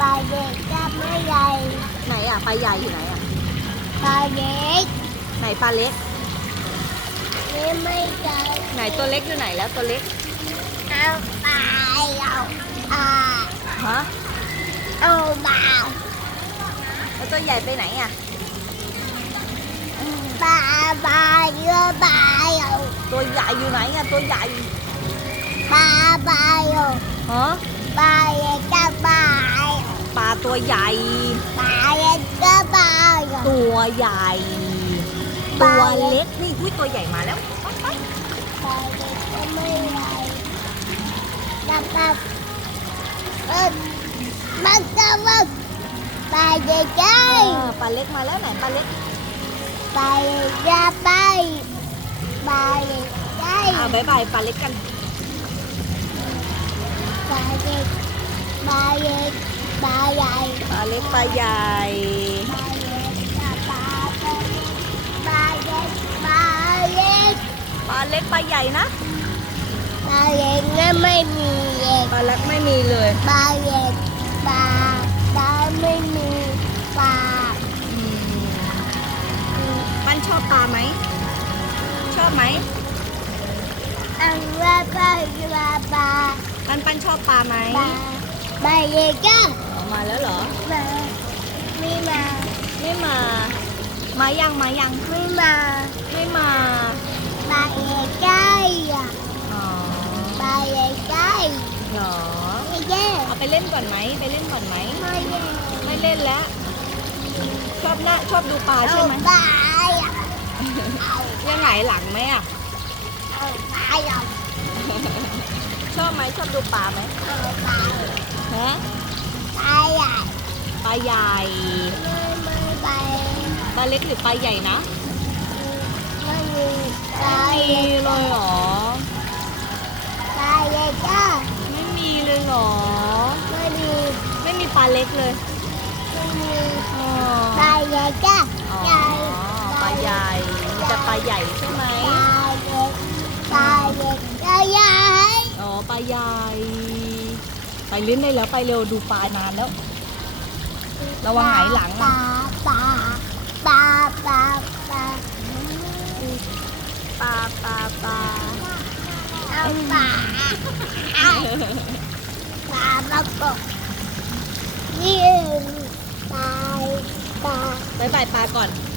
ปลาเด็กก็ไม่ใหญ่ไหนอะปลาใหญ่อยู่ไหนอะปลาเด็กไหนปลาเล็กนี่ไม่ใหญ่ไหนตัวเล็กอยู่ไหนแล้วตัวเล็กเอาปลาเอาอ่าฮะเอาปลาแล้วตัวใหญ่ไปไหนอะปลาปลาเยอะปลาเอาตัวใหญ่อยู่ไหนอะตัวใหญ่ปลาปลาเอาฮะป ตัวใหญ่ ปลาเด็กก็ปลาเอาตัวใหญ่ปตัลาวเล็เล็กกนี่อุ้ยตัวใหญ่มาแล้วไปไปปลาเด็กก็ไม่ใหญ่กับกับเออมันก็ว่าปลาเด็กใหญ่เออปลาเล็กมาแล้วไหนปลาเล็กไปจะไปไปได้อ่าบายบายปลาเล็กกันไปเด็กไปเด็ กไปใหญ่ปลาเล็กปลาใหญ่ไปเด็กกับปลาไปเด็กไปเด็กปลาเล็กปลาใหญ่นะไปเด็กนั่นไม่มีเด็กปลาเล็กไม่มีเลยไปเด็กปลาปลาไม่มีปลาอืมปั้นชอบปลาไหมชอบไหมอันว่าปลาปลาปลาปั้นปั้นชอบปลาไหมปลา ไปเด็กก็ออกมาแล้วเหรอ มาไม่มาไม่มา มายังมายังไม่มาไม่มาไปใกล้อะอ๋อไปใกล้เหรอไม่แย่เอาไปเล่นก่อนไหมไปเล่นก่อนไหมไม่แย่ไม่เล่นแล้วชอบหน้าชอบดูปลาใช่ไหมไปอะเอายังไงหลังไหมอะเอาไปอะชอบไหมชอบดูปลาไหมเอา ใหญ่ไม่ไม่ไปปลาเล็กหรือปลาใหญ่นะไม่มีไปไม่มีเลยเหรอไปจ้าไม่มีเลยเหรอไม่มีไม่มีปลาเล็กเลยไม่มีอ๋อไปจ้าอ๋อใหญ่ปลาใหญ่มีแต่ปลาใหญ่ใช่ไหมไปเด็กไปเด็กใหญ่อ๋อปลาใหญ่ไปเล่นได้แล้วไปเร็วดูปลานานแล้ว ระวังหายหลังปนะลาปลาปลาปลาปลาปลาปลาปลาเอาปลาปลาปลาประกบนี่ปลาปลาบายบายปลาก่อนป